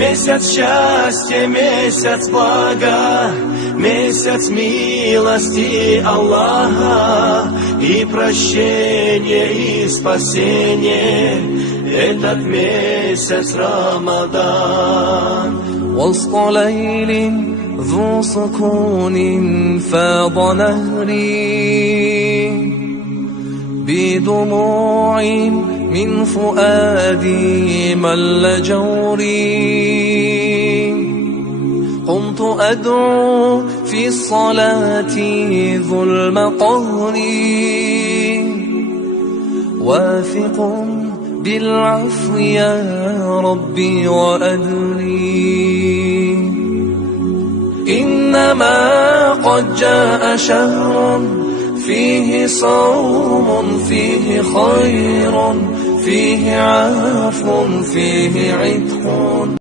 Месяц счастья, месяц блага, месяц милости Аллаха, и прощение, и спасение, этот месяц Рамадан. وسط ليل ذو سكون فاض نهري بدموع من فؤادي مل جوري قمت أدعو في الصلاة ظلم قهري واثق بالعفو يا ربي وأدري إنما قد جاء شهر فيه صوم فيه خير فيه عفو فيه عتق